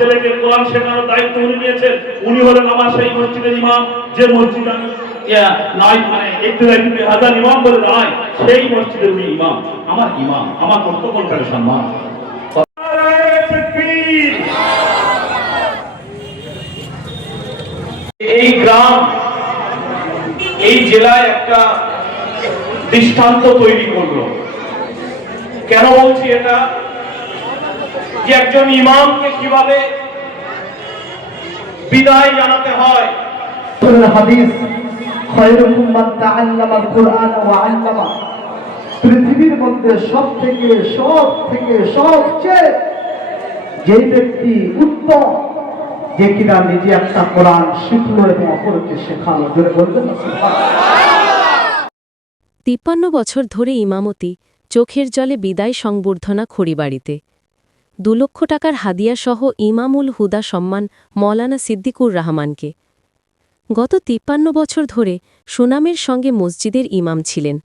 ছেলেকে কোরআন শেখানোর দায়িত্ব উনি নিয়েছেন। উনি হলেন আমার সেই মসজিদের ইমাম, যে মসজিদ আমি হাজার ইমাম বলে দাঁড়ায়, সেই মসজিদের উনি ইমাম, আমার ইমাম, আমার প্রত্যেকের সম্মান। এই গ্রাম, এই জেলায় একটা দৃষ্টান্ত তৈরি করলো। কেন বলছি এটা? যে একজন ইমামকে কিভাবে বিদায় জানাতে হয়। হাদিস খায়রুকুম মান তাআল্লামাল কুরআন ওয়া আল্লামা, পৃথিবীর মধ্যে সবচেয়ে যে ব্যক্তি উত্তম, যে কিনা নিজে একটা কোরআন শিখলো এবং অপরকে শেখালো। জোরে বলবেন না সুবহানাল্লাহ। ৫৩ বছর ধরে ইমামতি, চোখের জলে বিদায় সংবর্ধনা খড়িবাড়িতে। ২ লক্ষ টাকার হাদিয়াসহ ইমামুল হুদা সম্মান মওলানা সিদ্দিকুর রহমানকে। গত ৫৩ বছর ধরে সুনামের সঙ্গে মসজিদের ইমাম ছিলেন,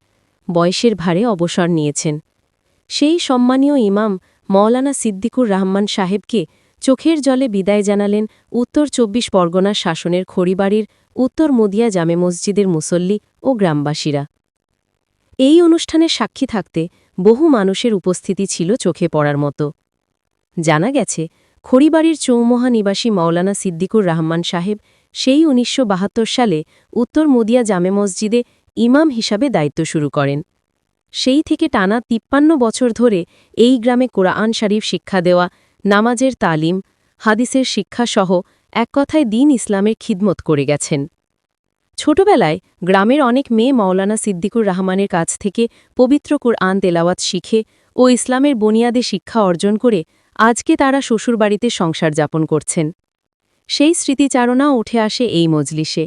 বয়সের ভারে অবসর নিয়েছেন। সেই সম্মানীয় ইমাম মওলানা সিদ্দিকুর রহমান সাহেবকে চোখের জলে বিদায় জানালেন উত্তর ২৪ পরগনা শাসনের খড়িবাড়ির উত্তর মুদিয়া জামে মসজিদের মুসল্লি ও গ্রামবাসীরা। এই অনুষ্ঠানের সাক্ষী থাকতে বহু মানুষের উপস্থিতি ছিল চোখে পড়ার মতো। জানা গেছে, খড়িবাড়ির চৌমুহা নিবাসী মওলানা সিদ্দিকুর রহমান সাহেব সেই ১৯৭২ সালে উত্তর মুদিয়া জামে মসজিদে ইমাম হিসাবে দায়িত্ব শুরু করেন। সেই থেকে টানা ৫৩ বছর ধরে এই গ্রামে কোরআন শরীফ শিক্ষা দেওয়া, নামাজের তালিম, হাদিসের শিক্ষাসহ এক কথায় দ্বীন ইসলামের খিদমত করে গেছেন। ছোটবেলায় গ্রামের অনেক মেয়ে মওলানা সিদ্দিকুর রহমানের কাছ থেকে পবিত্র কোরআন তেলাওয়াত শিখে ও ইসলামের বুনিয়াদে শিক্ষা অর্জন করে আজকে তারা শ্বশুরবাড়িতে সংসার যাপন করছেন। সেই স্মৃতিচারণাও উঠে আসে এই মজলিসে।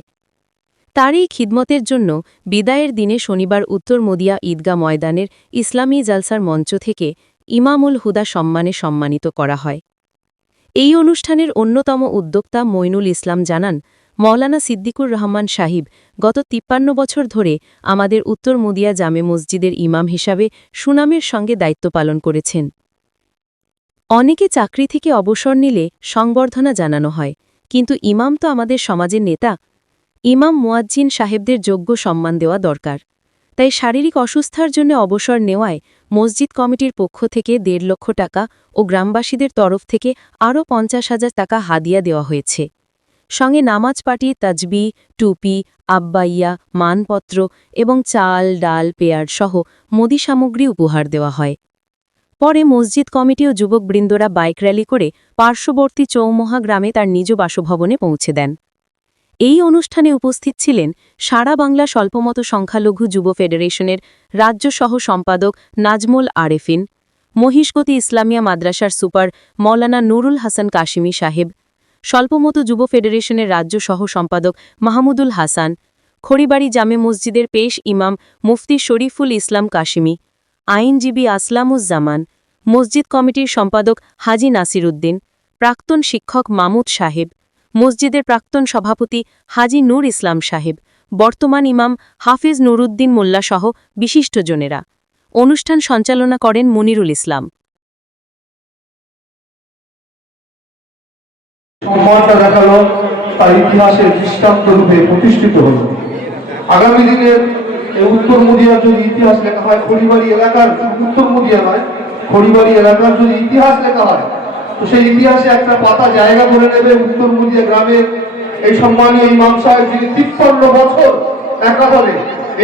তার এই খিদমতের জন্য বিদায়ের দিনে শনিবার উত্তর মুদিয়া ঈদগাহ ময়দানের ইসলামী জালসার মঞ্চ থেকে ইমামুল হুদা সম্মানে সম্মানিত করা হয়। এই অনুষ্ঠানের অন্যতম উদ্যোক্তা মইনুল ইসলাম জানান, মওলানা সিদ্দিকুর রহমান সাহিব গত ৫৩ বছর ধরে আমাদের উত্তর মুদিয়া জামে মসজিদের ইমাম হিসাবে সুনামের সঙ্গে দায়িত্ব পালন করেছেন। অনেকে চাকরি থেকে অবসর নিলে সংবর্ধনা জানানো হয়, কিন্তু ইমাম তো আমাদের সমাজের নেতা। ইমাম মুয়াজ্জিন সাহেবদের যোগ্য সম্মান দেওয়া দরকার। তাই শারীরিক অসুস্থার জন্য অবসর নেওয়ায় মসজিদ কমিটির পক্ষ থেকে ১.৫ লক্ষ টাকা ও গ্রামবাসীদের তরফ থেকে আরও ৫০,০০০ টাকা হাদিয়া দেওয়া হয়েছে। সঙ্গে নামাজ পাঠি, তাজবি, টুপি, আব্বাইয়া, মানপত্র এবং চাল, ডাল, পেয়ার সহ মুদি সামগ্রী উপহার দেওয়া হয়। পরে মসজিদ কমিটি ও যুবকবৃন্দরা বাইক র্যালি করে পার্শ্ববর্তী চৌমুহা গ্রামে তার নিজ বাসভবনে পৌঁছে দেন। এই অনুষ্ঠানে উপস্থিত ছিলেন সারা বাংলা স্বল্পমত সংখ্যালঘু যুব ফেডারেশনের রাজ্য সহ সম্পাদক নাজমুল আরেফিন, মহিষগতি ইসলামিয়া মাদ্রাসার সুপার মওলানা নুরুল হাসান কাশিমি সাহেব, স্বল্পমত যুব ফেডারেশনের রাজ্য সহ সম্পাদক মাহমুদুল হাসান, খড়িবাড়ি জামে মসজিদের পেশ ইমাম মুফতি শরীফুল ইসলাম কাশিমি, আইনজীবী আসলামুজ্জামান, মসজিদ কমিটির সম্পাদক হাজি নাসির উদ্দিন, প্রাক্তন শিক্ষক মামুদ সাহেব, মসজিদের প্রাক্তন সভাপতি হাজি নূর ইসলাম সাহেব, বর্তমান ইমাম হাফিজ নুরুদ্দিন মোল্লা সহ বিশিষ্টজনেরা। অনুষ্ঠান সঞ্চালনা করেন মুনিরুল ইসলাম। সম্মানটা দেখালো, তার ইতিহাসের দৃষ্টান্ত রূপে প্রতিষ্ঠিত হল। আগামী দিনের উত্তর মুদিয়ার যদি ইতিহাস লেখা হয়, খড়িবাড়ি এলাকার, উত্তর মুদিয়া নয়, খড়িবাড়ি এলাকার যদি ইতিহাস লেখা হয়, তো সেই ইতিহাসে একটা পাতা জায়গা করে নেবে উত্তর মুদিয়া গ্রামের এই সম্মানীয় ইমাম সাহেব, যিনি ৫৩ বছর একাধারে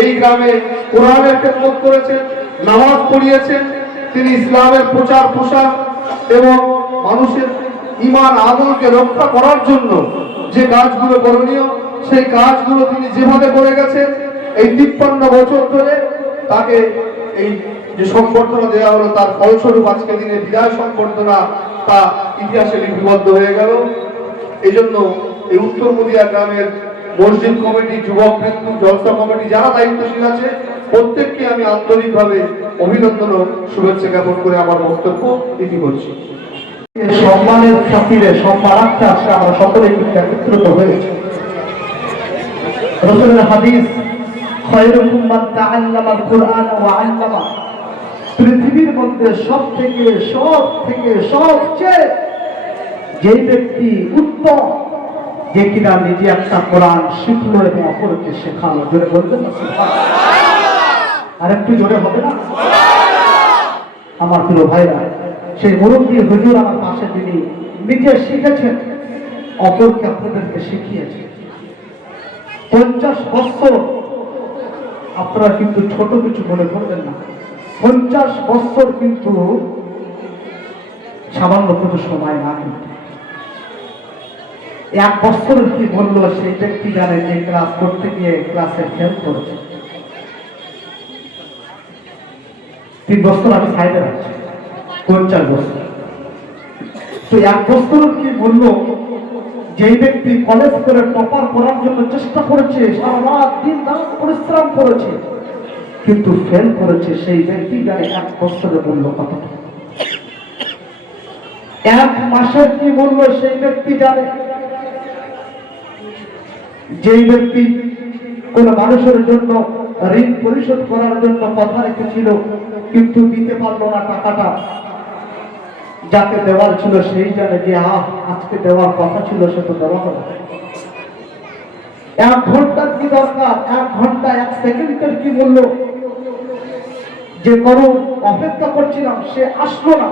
এই গ্রামে কোরআনের খেদমত করেছেন, নামাজ পড়িয়েছেন। তিনি ইসলামের প্রচার প্রসার এবং মানুষের ঈমান আমলকে রক্ষা করার জন্য যে কাজগুলো করণীয়, সেই কাজগুলো তিনি যেভাবে করে গেছেন এই ৫৩ বছর ধরে, তাকে এই যে সংবর্ধনা দেওয়া হলো, তার ফলস্বরূপ আজকে দিনে বিদায় সংবর্ধনা তা ইতিহাসে লিপিবদ্ধ হয়ে গেল। এই জন্য এই উত্তর মুদিয়া গ্রামের মসজিদ কমিটি, যুবকবৃন্দ, জলসা কমিটি যারা দায়িত্বশীল আছে, প্রত্যেককে আমি আন্তরিকভাবে অভিনন্দন ও শুভেচ্ছা জ্ঞাপন করে আমার বক্তব্য ইতি করছি। সম্মানের খাতিরে সম্মানার্থে আজকে আমরা সকলে একত্রিত হয়েছি। রাসূলের হাদিস খায়রুকুম মান তাআল্লামাল কুরআন ওয়া আল্লামা, পৃথিবীর মধ্যে সবচেয়ে যে ব্যক্তি উত্তম, যে কিনা নিজে একটা কোরআন শিখলো এবং অপরকে শেখালো। জোরে বলবেন না সুবহানাল্লাহ? আর একটু জোরে হবে না? আমার প্রিয় ভাইরা, সেই মুরব্বী হুজুর আমার পাশে, তিনি নিজে শিখেছেন, অপরকে আপনাদেরকে শিখিয়েছেন। 50 বছর, আপনারা কিন্তু ছোট কিছু মনে করবেন না। 50 বছর কিন্তু সামান্য কোনো সময় না। কিন্তু 1 বছরের কি বললো সেই ব্যক্তি জানে যে ক্লাস করতে গিয়ে ক্লাসে ফেল করেছে। 3 বছর আমি সাইডে রাখছি, 50 বছর। তো 1 বছরের কি বললো যেই ব্যক্তি কলেজ করে টপার করার জন্য চেষ্টা করেছে, সারা রাত দিন রাত পরিশ্রম করেছে, কিন্তু ফেল করেছে, সেই ব্যক্তি জানে 1 বছরের মূল্য কতটা। 1 মাসের কি মূল্য সেই ব্যক্তি জানে। যেই ব্যক্তি কোন মানুষের জন্য ঋণ পরিশোধ করার জন্য কথা রেখেছিল, কিন্তু দিতে পারলো না টাকাটা, যাকে দেওয়ার ছিল সেই জানে যে আজকে দেওয়ার কথা ছিল, সে তো দেওয়া হলো। 1 ঘন্টার কি দরকার, 1 ঘন্টা 1 সেকেন্ডের কি মূল্য। যে করো অপেক্ষা করছিলাম, সে আসলো না,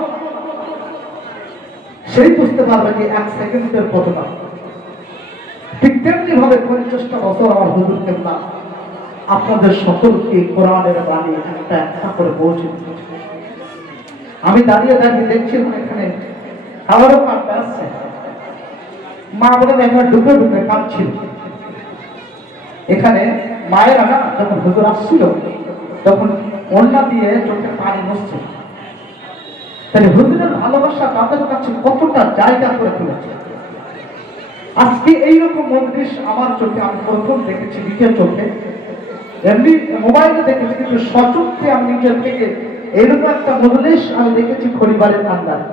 সেই বুঝতে পারবে যে 1 সেকেন্ডের কতটা। ঠিক তেমনি ভাবে 50টা বছর আমার হুজুর কেবলা আপনাদের সকলকে কোরআনের বাণী একটা একটা করে পৌঁছে দিয়েছে। আমি দাঁড়িয়ে দাঁড়িয়ে দেখছিলাম এখানে আমারও কাঁদতে আসছে, মা বলে এখানে ঢুকে ঢুকে কাঁদছিল। এখানে মায়েরা না যখন হুজুর আসছিল তখন ওড়না দিয়ে চোখে পানি মুছছে। তাহলে হুজুরের ভালোবাসা তাদের কাছে কতটা জায়গা করে তুলেছে। আজকে এইরকম মজলিস আমার চোখে আমি প্রথম দেখেছি, নিজের চোখে। এমনি মোবাইলে দেখেছি, কিন্তু সচক্ষে আমি নিজের থেকে এরকম একটা মজলিস আমি দেখেছি খড়িবাড়ির আন্ডারে।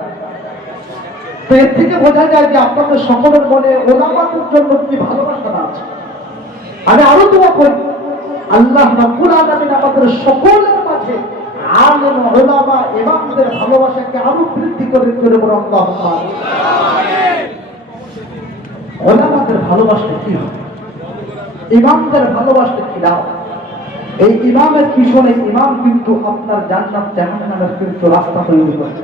তো এর থেকে বোঝা যায় যে আপনাদের সকলের মনে ওলামাদের জন্য কি ভালোবাসা আছে। আমি আরো দোয়া করি আল্লাহ রাব্বুল আলামিন আমাদের সকলের মাঝে আলেম ওলামা ইমামদের ভালোবাসাকে আরো বৃদ্ধি করে করে বলে আল্লাহুম্মা আমিন। ওলামাদের ভালোবাসলে কি হবে, ইমামদের ভালোবাসলে কি লাভ। এই ইমামের পিছনে ইমাম কিন্তু আপনার জান্নাত জাহান্নামের কিন্তু রাস্তা তৈরি করে।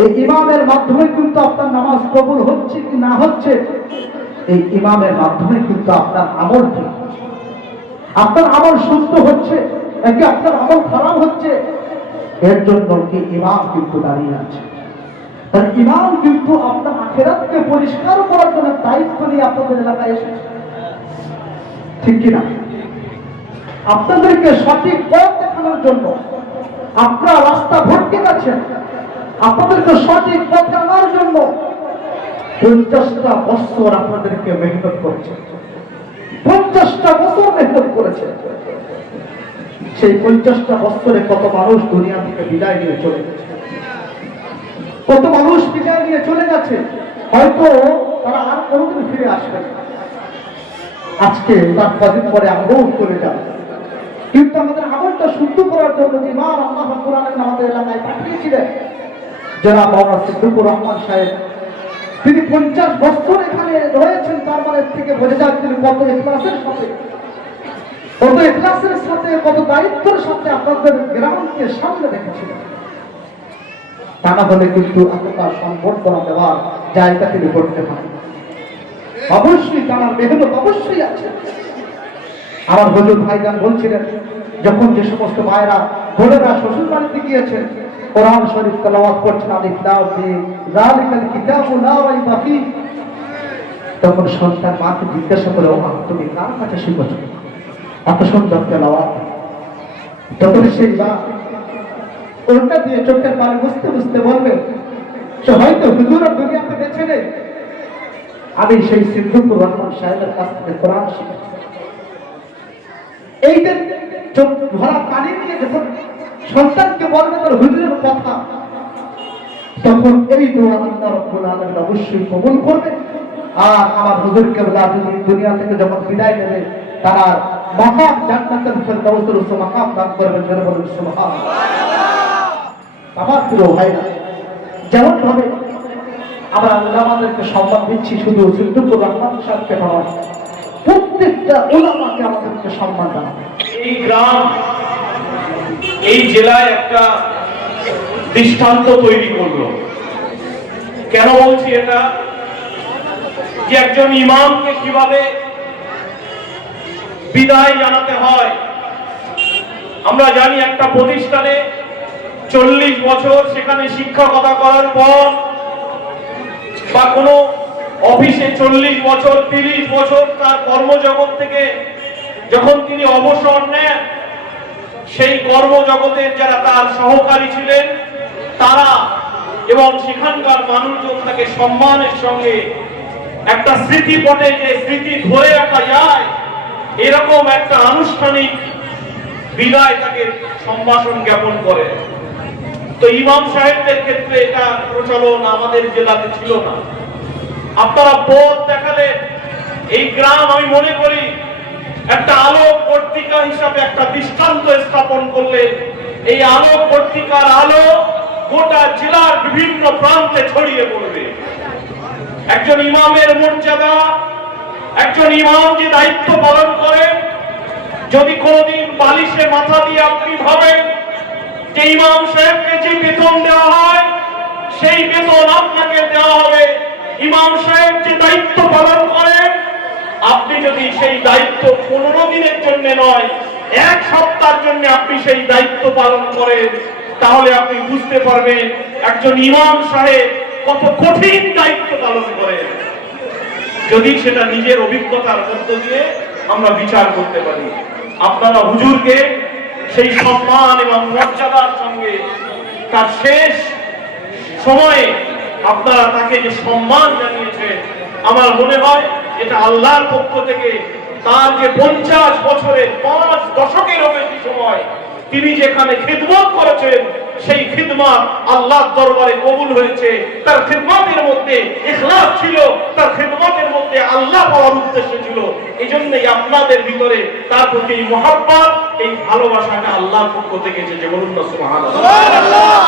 এই ইমামের মাধ্যমে কিন্তু আপনার নামাজ কবুল হচ্ছে কি না হচ্ছে, এই ইমামের মাধ্যমে কিন্তু আপনার আমল ঠিক, আপনার আমল সুস্থ হচ্ছে নাকি আপনার আমল খারাপ হচ্ছে, এর জন্য কি ইমাম কিন্তু দাঁড়িয়ে আছে। তার ইমাম কিন্তু আপনার আখিরাতকে পরিষ্কার করার জন্য দায়িত্ব নিয়ে আপনাদের এলাকায় এসেছে, ঠিক কিনা? আপনাদেরকে সঠিক পথ দেখানোর জন্য, আপনারা রাস্তা ভটকে গেছেন, আপনাদেরকে সঠিক পথে আনার জন্য 50টা বছর আপনাদেরকে মেহনত করেছে। 50টা বছর মেহনত করেছে। সেই 50টা বছরে কত মানুষ দুনিয়া থেকে বিদায় নিয়ে চলে গেছে, কত মানুষ বিদায় নিয়ে চলে গেছে, হয়তো তারা আর কোনোদিন ফিরে আসবে না। আজকে তার কদিন পরে আমরাও চলে যাবে, কিন্তু আমাদের আমলটা শুদ্ধ করার জন্য যে ইমাম আল্লাহ রাব্বুল আলামিন আমাদের এলাকায় পাঠিয়েছিলেন, জনাব মাওলানা সিদ্দিকুর রহমান সাহেব, তিনি 50 বছর এখানে রয়েছেন। তার মানে থেকে বোঝা যায় তিনি কত ইখলাসের সাথে, কত দায়িত্বের সাথে আপনাদের গ্রামকে সামনে রেখেছিলেন। তা না হলে কিন্তু এতটা সম্বর্ধনা দেওয়ার জায়গা তিনি করতে পারেন। অবশ্যই তার মেহনত অবশ্যই আছে। আমার হুজুর ভাইজান বলছিলেন, যখন যে সমস্ত মায়েরা বোনেরা শ্বশুর বাড়িতে গিয়েছেন, কোরআন শরীফ তেলাওয়াত করছেন, আলিফ লাম মিম যালিকাল কিতাবু লা রাইবা ফীহ, তখন সন্তান মাকে জিজ্ঞাসা করে, ও মা তুমি কার কাছে শিখেছো এত সুন্দর তেলাওয়াত? তখন সেই মা ওটা দিয়ে চোখের পানি বুঝতে বুঝতে বলবেন, সে হয়তো হুজুরের দুনিয়াতে বেছে নেই, আমি সেই সিদ্দিকুর রহমান সাহেবের কাছ থেকে কোরআন শিখেছি। এই যে চোখ ভরা পানি নিয়ে যখন সন্তানকে বলবে তার হুজুরের কথা, তখন এই দোয়া আল্লাহ রাব্বুল আলামিন অবশ্যই কবুল করবে। আর আমার হুজুর কেবলা দুনিয়া থেকে যখন বিদায় নেবে, তারা মাকাম জান্নাতুল ফেরদাউসের উচ্চ মাকাম দান করবেন। যারা বলেন সুবহানাল্লাহ। আমার প্রিয় ভাইরা, যেমন ভাবে আমরা উলামাদেরকে সম্মান দিচ্ছি, শুধু সিদ্দিকুর রহমান সাহেবকে নয়, প্রত্যেকটা উলামাকে আমাদেরকে সম্মান জানাবে। এই গ্রাম, এই জেলায় একটা দৃষ্টান্ত তৈরি করলো। কেন বলছি এটা? যে একজন ইমামকে কিভাবে বিদায় জানাতে হয়। আমরা জানি একটা প্রতিষ্ঠানে 40 বছর সেখানে শিক্ষকতা করার পর, বা কোনো অফিসে 40 বছর 30 বছর তার কর্মজগৎ থেকে যখন তিনি অবসর নেন, সেই কর্মজগতের যারা তার সহকারী ছিলেন তারা এবং সেখানকার মানুষজন তাকে সম্মানের সঙ্গে একটা স্মৃতিপটে যে স্মৃতি ধরে রাখা যায়, এরকম একটা আনুষ্ঠানিক বিদায় তাকে সম্ভাষণ জ্ঞাপন করে। তো ইমাম সাহেবদের ক্ষেত্রে এটা প্রচলন আমাদের জেলাতে ছিল না। আপনারা পথ দেখালেন, এই গ্রাম আমি মনে করি একটা আলোক পত্রিকা হিসাবে একটা দৃষ্টান্ত স্থাপন করলেন। এই আলোক পত্রিকার আলো গোটা জেলার বিভিন্ন প্রান্তে ছড়িয়ে পড়বে। একজন ইমামের মর্যাদা, একজন ইমাম যে দায়িত্ব পালন করেন, যদি কোনদিন বালিশে মাথা দিয়ে আপনি ভাবেন যে ইমাম সাহেবকে যে বেতন দেওয়া হয় সেই বেতন আপনাকে দেওয়া হবে, ইমাম সাহেব যে দায়িত্ব পালন করেন, আপনি যদি সেই দায়িত্ব 15 দিনের জন্য নয়, 1 সপ্তাহের জন্য আপনি সেই দায়িত্ব পালন করেন, তাহলে আপনি বুঝতে পারবেন একজন ইমাম সাহেব কত কঠিন দায়িত্ব পালন করেন। যদি সেটা নিজের অভিজ্ঞতার মধ্য দিয়ে আমরা বিচার করতে পারি। আপনারা হুজুরকে সেই সম্মান এবং মর্যাদার সঙ্গে তার শেষ সময়ে আপনারা তাকে যে সম্মান জানিয়েছেন, আমার মনে হয় এটা আল্লাহর পক্ষ থেকে তার যে 50 বছরের 5 দশকেরও বেশি সময় তিনি যেখানে খিদমত করেছেন, সেই খিদমত আল্লাহর দরবারে কবুল হয়েছে। তার খিদমতের মধ্যে ইখলাস ছিল, তার খিদমতের মধ্যে আল্লাহ পাওয়ার উদ্দেশ্য ছিল। এই জন্যই আপনাদের ভিতরে তার প্রতি এই মহব্বত, এই ভালোবাসাটা আল্লাহর পক্ষ থেকে এসেছে। বলুন না সুবহানাল্লাহ।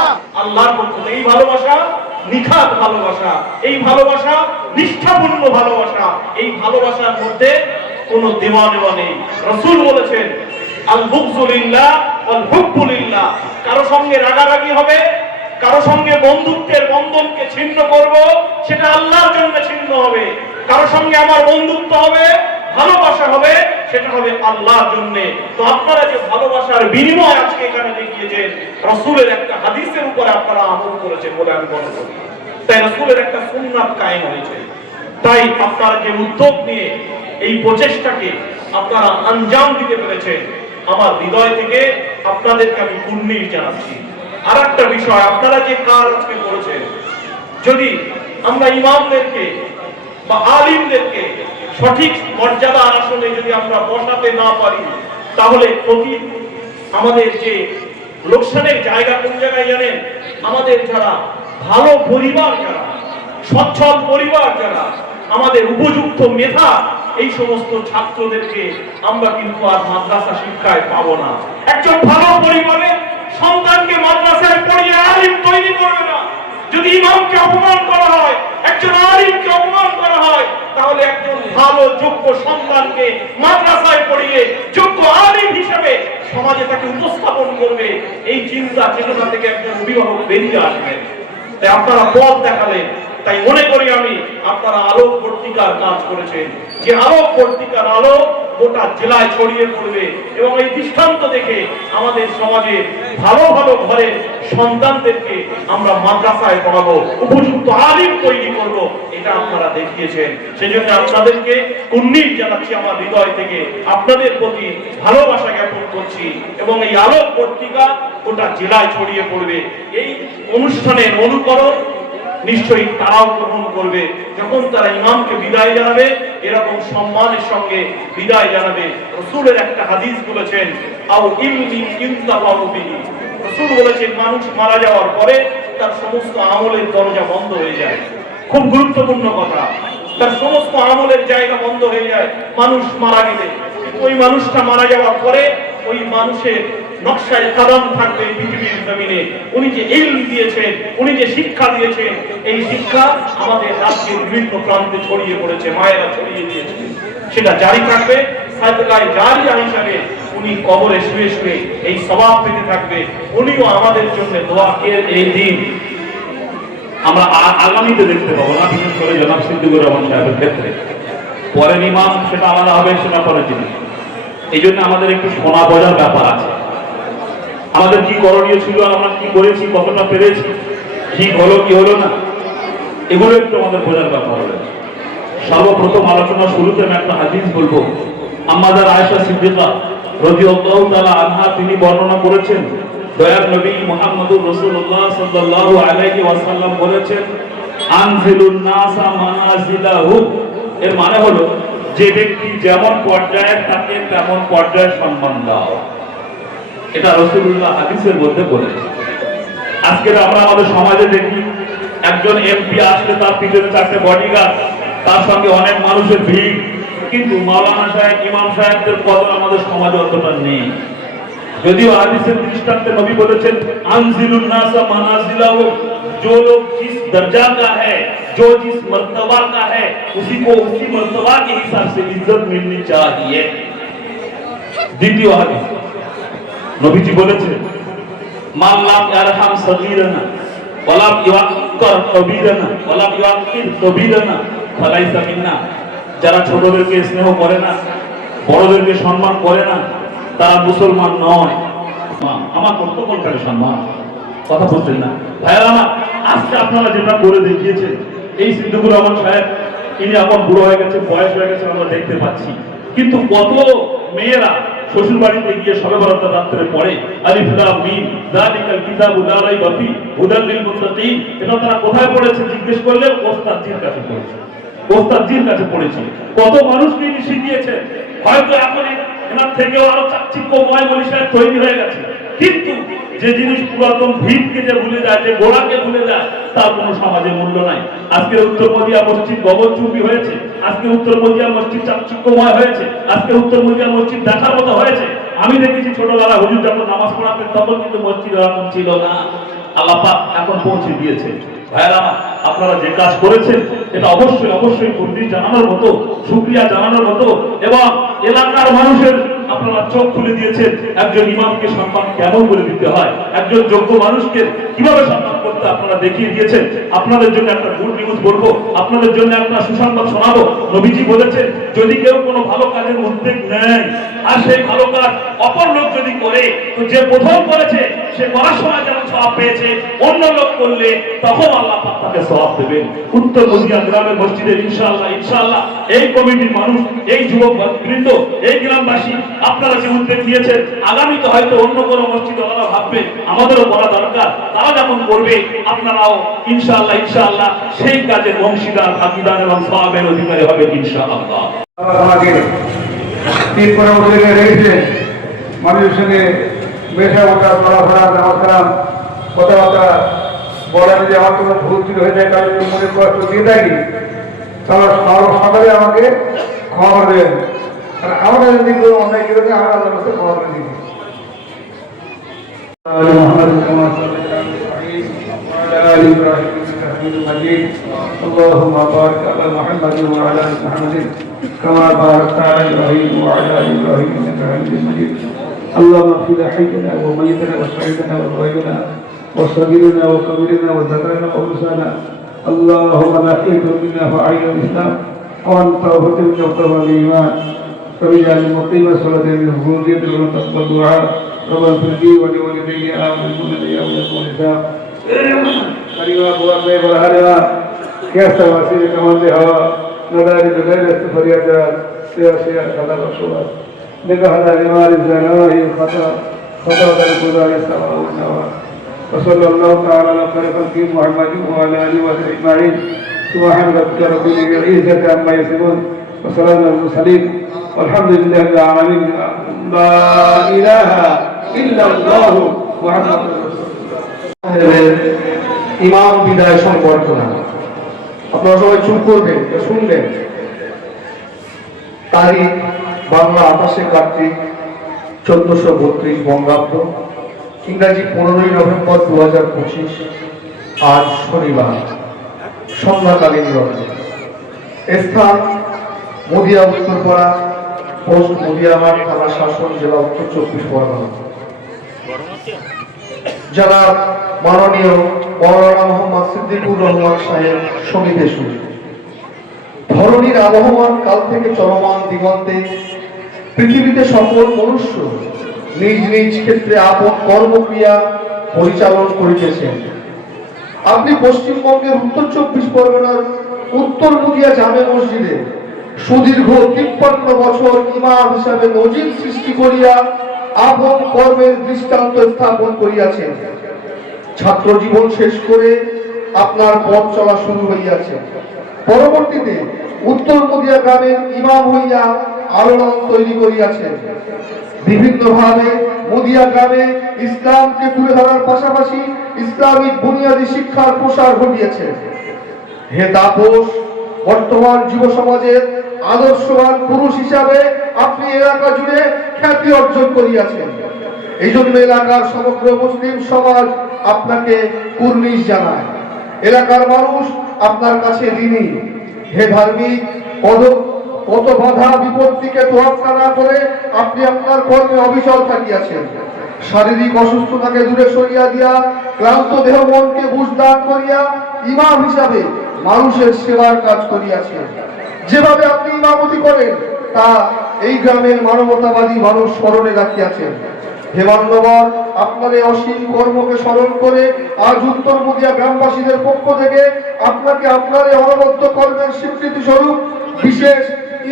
আল্লাহর পক্ষ থেকে এই ভালোবাসা নিখাত ভালোবাসা, এই ভালোবাসা নিষ্ঠাপূর্ণ ভালোবাসা। এই ভালোবাসার মধ্যে কোনো দেওয়া নেই। রাসূল বলেছেন আল বুগযু লিল্লাহ ওয়াল হুব্বু লিল্লাহ। কারো সঙ্গে রাগারাগি হবে, কারো সঙ্গে বন্ধুত্বের বন্ধনকে ছিন্ন করব, সেটা আল্লাহর জন্য ছিন্ন হবে। কারো সঙ্গে আমার বন্ধুত্ব হবে, ভালোবাসা হবে, সেটা হবে আল্লাহর জন্য। তো আপনারা যে ভালোবাসার বিনিময় আজকে এখানে দেখিয়েছেন, রাসূলের একটা হাদিসের উপরে আপনারা আমল করেছেন বলে আমি মনে করি। তাই রাসূলের একটা সুন্নাত কায়েম হয়েছে। তাই আপনারা যে উদ্যোগ নিয়ে এই প্রচেষ্টাকে আপনারা আঞ্জাম দিতে পেরেছেন, আমার হৃদয় থেকে আপনাদেরকে আমি কুর্নিশ জানাচ্ছি। আর একটা বিষয়, আপনারা যে কাজ আজকে করেছেন, যদি আমরা ইমামদেরকে বা আলিমদেরকে সঠিক মর্যাদা আসনে যদি আমরা বসাতে না পারি, তাহলে আমাদের যে লোকসানের জায়গা কোন জায়গায় জানেন? আমাদের যারা ভালো পরিবার, যারা সচ্ছল পরিবার, যারা আমাদের উপযুক্ত মেধা, এই সমস্ত ছাত্রদেরকে আমরা কিন্তু আর মাদ্রাসা শিক্ষায় পাবো না। একজন ভালো পরিবারের সন্তানকে মাদ্রাসায় পড়িয়ে আলিম তৈরি করবে না। যদি ইমামকে অপমান করা হয়, একজন আলিমকে অপমান করা হয়, তাহলে একজন ভালো যোগ্য সন্তানকে মাদ্রাসায় পড়িয়ে যোগ্য আলিম হিসেবে সমাজে তাকে উপস্থাপন করবে, এই চিন্তা চেতনা থেকে একজন অভিভাবক বেরিয়ে আসবেন। তাই আপনারা পথ দেখালেন। তাই মনে করি আমি আপনারা আলোক পত্রিকার কাজ করেছেন, যে আলোক পত্রিকার আলো গোটা জেলায় ছড়িয়ে পড়বে এবং এই দৃষ্টান্ত দেখে আমাদের সমাজে ভালো ভালো ঘরের সন্তানদেরকে আমরা মাদ্রাসায় পড়াবো, উপযুক্ত আলিম তৈরি করব, এটা আপনারা দেখিয়েছেন। সেজন্য আপনাদেরকে কুর্নিশ জানাচ্ছি আমার হৃদয় থেকে, আপনাদের প্রতি ভালোবাসা জ্ঞাপন করছি। এবং এই আলোক পত্রিকা গোটা জেলায় ছড়িয়ে পড়বে। এই অনুষ্ঠানের অনুকরণ নিশ্চয়ই তারাও গ্রহণ করবে। যখন তারা ইমামকে বিদায় জানাবে, এরকম সম্মানের সঙ্গে বিদায় জানাবে। রাসূলের একটা হাদিস বলেছেন, আও ইলমিন ইনতাফাউ বিহি। রাসূল বলেছেন, মানুষ মারা যাওয়ার পরে তার সমস্ত আমলের দরজা বন্ধ হয়ে যায়। খুব গুরুত্বপূর্ণ কথা, তার সমস্ত আমলের জায়গা বন্ধ হয়ে যায় মানুষ মারা গেলে। ওই মানুষটা মারা যাওয়ার পরে ওই মানুষের নকশায় কদম থাকবে পৃথিবীর জমিনে। উনি যে ইলম দিয়েছেন, উনি যে শিক্ষা দিয়েছেন, এই শিক্ষা আমাদের রাজ্যের বিভিন্ন প্রান্তে ছড়িয়ে পড়েছে, মায়েরা ছড়িয়ে দিয়েছে, সেটা জারি থাকবে। সাদকায়ে জারিয়া হিসাবে উনি কবরে শুয়ে শুয়ে এই সওয়াব পেতে থাকবে। উনিও আমাদের জন্য দোয়াকের এই দিন আমরা আগামীতে দেখতে পাবো না, বিশেষ করে জনাব সিদ্দিকুর রহমান সাহেবের ক্ষেত্রে। পরের ইমাম সেটা আলাদা হবে, সেটা পরের জিনিস। এই জন্য আমাদের একটু শোনা বোঝার ব্যাপার আছে। আমাদের কি করণীয় ছিল, আর আমরা কি করেছি, কতটা পেরেছি, ঠিক হলো কি হলো না, এগুলো একটু আমাদের বোঝার ব্যাপার রয়েছে। সর্বপ্রথম আলোচনা শুরুতে আমি একটা হাদিস বলবো। আমাদের আয়েশা সিদ্দিকা রাদিয়াল্লাহু তাআলা আনহা তিনি বর্ণনা করেছেন, দয়ার নবী মুহাম্মদুর রাসূলুল্লাহ সাল্লাল্লাহু আলাইহি ওয়াসাল্লাম বলেছেন, আনজিলুন নাসা মানাজিলাহু। এর মানে হলো যে ব্যক্তি যেমন পর্যায়ে থাকে তেমন পর্যায়ে সম্মান দাও। এটা রাসূলুল্লাহ হাদিসের মধ্যে বলেছেন। আজকে আমরা আমাদের সমাজে দেখি একজন এমপি আসলে তার পিছনে 4টে বডিগার্ড, তার সঙ্গে অনেক মানুষের ভিড়, কিন্তু মাওলানা সাহেব, ইমাম সাহেবদের কদর আমাদের সমাজে অতটা নেই। যদিও হাদিসের দৃষ্টান্তে নবী বলেছেন, আনজিলুন নাসা মানাজিলাহু, जो लोग जिस दर्जा का है, जो जिस मर्तबा का है, उसी को उसी मर्तबा के हिसाब से इज्जत मिलनी चाहिए। দ্বিতীয় হাদিস নবীজি বলেছেন, মান লাম ইয়ারহাম সগীরানা ওয়ালা ইওয়াক্কির কবীরানা ওয়ালা ইওয়াক্কির কবীরানা ফালাইসা মিন্না। যারা ছোটদেরকে স্নেহ করে না, বড়দেরকে সম্মান করে না, তারা মুসলমান নয়। আমার কর্তব্যকারী সম্মান, কথা বলছেন না ভাইয়েরা আমার। আজকে আপনারা যেটা করে দেখিয়েছেন, এই সিদ্দিকুর রহমান সাহেব ইনি এখন বুড়ো হয়ে গেছে, বয়স হয়ে গেছে, আমরা দেখতে পাচ্ছি, কিন্তু কত মেয়েরা শ্বশুর বাড়িতে গিয়ে শবে বরাতের রাত্রে পড়ে আলিফ লাম মিম যালিকাল কিতাবু লা রাইবা ফি হুদাল লিল মুত্তাকিন। এটা তারা কোথায় পড়েছে জিজ্ঞেস করলে ওস্তাদজির কাছে পড়েছে, ওস্তাদজির কাছে পড়েছে। কত মানুষকে ইনি শিখিয়েছে। হয়তো এখন এনার থেকেও আরো চাকচিক্যময় বলি সাহেব তৈরি হয়ে গেছে, কিন্তু যে জিনিস পুরাতন ভিতকে যে ভুলে যায়, যে গোড়াকে ভুলে যায়, তার কোনো সমাজে মূল্য নাই। আজকে উত্তর মদিয়া মসজিদ গগনচুম্বী হয়েছে, আজকে উত্তর মদিয়া মসজিদ চাকচিক্যময় হয়েছে, আজকে উত্তর মদিয়া মসজিদ দেখার মতো হয়েছে। আমি দেখেছি ছোটবেলা হুজুর যখন নামাজ পড়াতেন তখন কিন্তু মসজিদ এরকম ছিল না। আল্লাহ পাক এখন পৌঁছে দিয়েছে। ভাইরা আপনারা যে কাজ করেছেন এটা অবশ্যই অবশ্যই কর্তৃক জানানোর মতো, শুকরিয়া জানানোর মতো, এবং এলাকার মানুষের আপনারা চোখ খুলে দিয়েছেন একজন ইমামকে সম্মান কেমন করে দিতে হয়, একজন যোগ্য মানুষকে কিভাবে সম্মান করতে আপনারা দেখিয়ে দিয়েছেন। আপনাদের জন্য একটা গুড নিউজ বলবো, আপনাদের জন্য একটা সুসংবাদ শোনাবো। নবীজি বলেছেন, যদি কেউ কোনো ভালো কাজের উদ্যোগ নেয় আর সেই ভালো কাজ অপর লোক যদি করে, তো যে প্রথম করেছে সে করার সময় যেমন সওয়াব পেয়েছে, অন্য লোক করলে তখন আল্লাহ পাক তাকে সওয়াব দেবেন। উত্তর মদিনা গ্রামের মসজিদে ইনশাআল্লাহ ইনশাআল্লাহ এই কমিটির মানুষ, এই যুবক বৃন্দ, এই গ্রামবাসী আপনারা যে উদ্যোগ নিয়েছেন, আগামীতে হয়তো অন্য কোনো মসজিদে ওরা ভাববে আমাদেরও করা দরকার। তারা যখন করবে আপনারাও ইনশাআল্লাহ ইনশাআল্লাহ সেই কাজে অংশীদার, ভাগীদার এবং সওয়াবের অধিকারী হবে ইনশাআল্লাহ। আমাকে তিন করে উদ্যোগে রেখেছে মানুষের সঙ্গে মেশা ওঠা, চলাফেরা, নামাজ কথাবার্তা বলা, যদি আমার কোনো ভুল ত্রুটি হয়ে যায়, তাহলে মনে কষ্ট দিয়ে থাকি, তারা সকালে আমাকে ক্ষমা করে দেবেন। আর আমরা যদি কেউ অন্যায় করে দেয়, আমরা আল্লাহর কাছে ক্ষমা করে দিই। اللهم بارك على محمد وعلى ال محمد كما باركت على ابراهيم وعلى ال ابراهيم انك حميد مجيد. اللهم اغفر لحينا وميتنا وشهيدنا وغائبنا وصغيرنا وكبيرنا وذكرنا وانثانا. اللهم لا تهدر منا فاعين الاسلام وانت توفيق وتوفى الايمان فبجعل مقيم الصلاه من الذريه وتقبل الدعاء. رب اغفر لي ولوالدي امين يوم يقوم الحساب. كريما بوابه والهرما كيف وسيله كمان هوا نداري بغير استفريات سياسيه كذا رسول نجحنا لمال الزناه خطا خطا القضاء يسمع والنوى. وصلى الله تعالى على خير خلق محمد وعلى اله وصحبه اجمعين. سبحان ربك رب العزه عما يصفون وسلام على المرسلين والحمد لله رب العالمين. لا اله الا الله محمد رسول الله. ইমাম বিদায় সংবর্ধনা। আপনারা সবাই চুপ করবেন, শুনবেন। তারিখ বাংলা 28 কার্তিক 1432 বঙ্গাব্দ, ইংরাজি 15ই নভেম্বর 2025, আজ শনিবার সন্ধ্যাকালীন লগ্নে। স্থান মুদিয়া উত্তরপাড়া, পোস্ট মুদিয়ামার, থানা শাসন, জেলা উত্তর 24 পরগনা। যারা মাননীয় মৌলানা মোহাম্মদ সিদ্দিকুর রহমান সাহেব সমিতি সুর। ধরণীর আবহমান কাল থেকে চলমান দিগন্তে পৃথিবীতে সকল মনুষ্য নিজ নিজ ক্ষেত্রে আপন কর্মক্রিয়া পরিচালন করিতেছেন। আপনি পশ্চিমবঙ্গের উত্তর 24 পরগনার উত্তর মুদিয়া জামে মসজিদে সুদীর্ঘ 53 বছর ইমাম হিসাবে নজির সৃষ্টি করিয়া আপন কর্মের দৃষ্টান্ত স্থাপন করিয়াছেন। ছাত্র জীবন শেষ করে আপনার পথ চলা শুরু হইয়াছে। পরবর্তীতে উত্তর মুদিয়া গ্রামের ইমাম হইয়া আলোড়ন তৈরি করিয়াছেন। বিভিন্নভাবে মুদিয়া গ্রামে ইসলামকে তুলে ধরার পাশাপাশি ইসলামিক বুনিয়াদী শিক্ষার প্রসার ঘটিয়েছে। হে তাপস, বর্তমান যুব সমাজের আদর্শবান পুরুষ হিসাবে আপনি এলাকা জুড়ে খ্যাতি অর্জন করিয়াছেন। এই জন্য এলাকার সমগ্র মুসলিম সমাজ আপনাকে কুর্নিশ জানায়। এলাকার মানুষ আপনার কাছে ঋণী। হে ধার্মিক, কত বাধা বিপত্তিকে তোয়াক্কা না করে আপনি আপনার কর্মে অবিচল থাকিয়াছেন। শারীরিক অসুস্থতাকে দূরে সরিয়া দিয়া ক্লান্ত দেহ মনকে বুঝদান করিয়া ইমাম হিসাবে মানুষের সেবার কাজ করিয়াছেন। যেভাবে আপনি ইমামতি করেন তা এই গ্রামের মানবতাবাদী মানুষ স্মরণে রাখিয়াছেন। হে মান্যবর, আপনার এই অসীম কর্মকে স্মরণ করে আজ উত্তর মুদিয়া গ্রামবাসীদের পক্ষ থেকে আপনাকে আপনার এই অনবদ্য কর্মের স্বীকৃতি স্বরূপ বিশেষ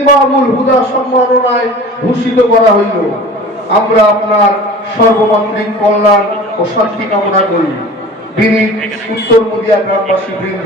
ইমামুল হুদা সম্মাননায় ভূষিত করা হইল। আমরা আপনার সর্বমাত্রিক কল্যাণ ও শান্তি কামনা করি। বিনীত উত্তর মুদিয়া গ্রামবাসী বৃন্দ।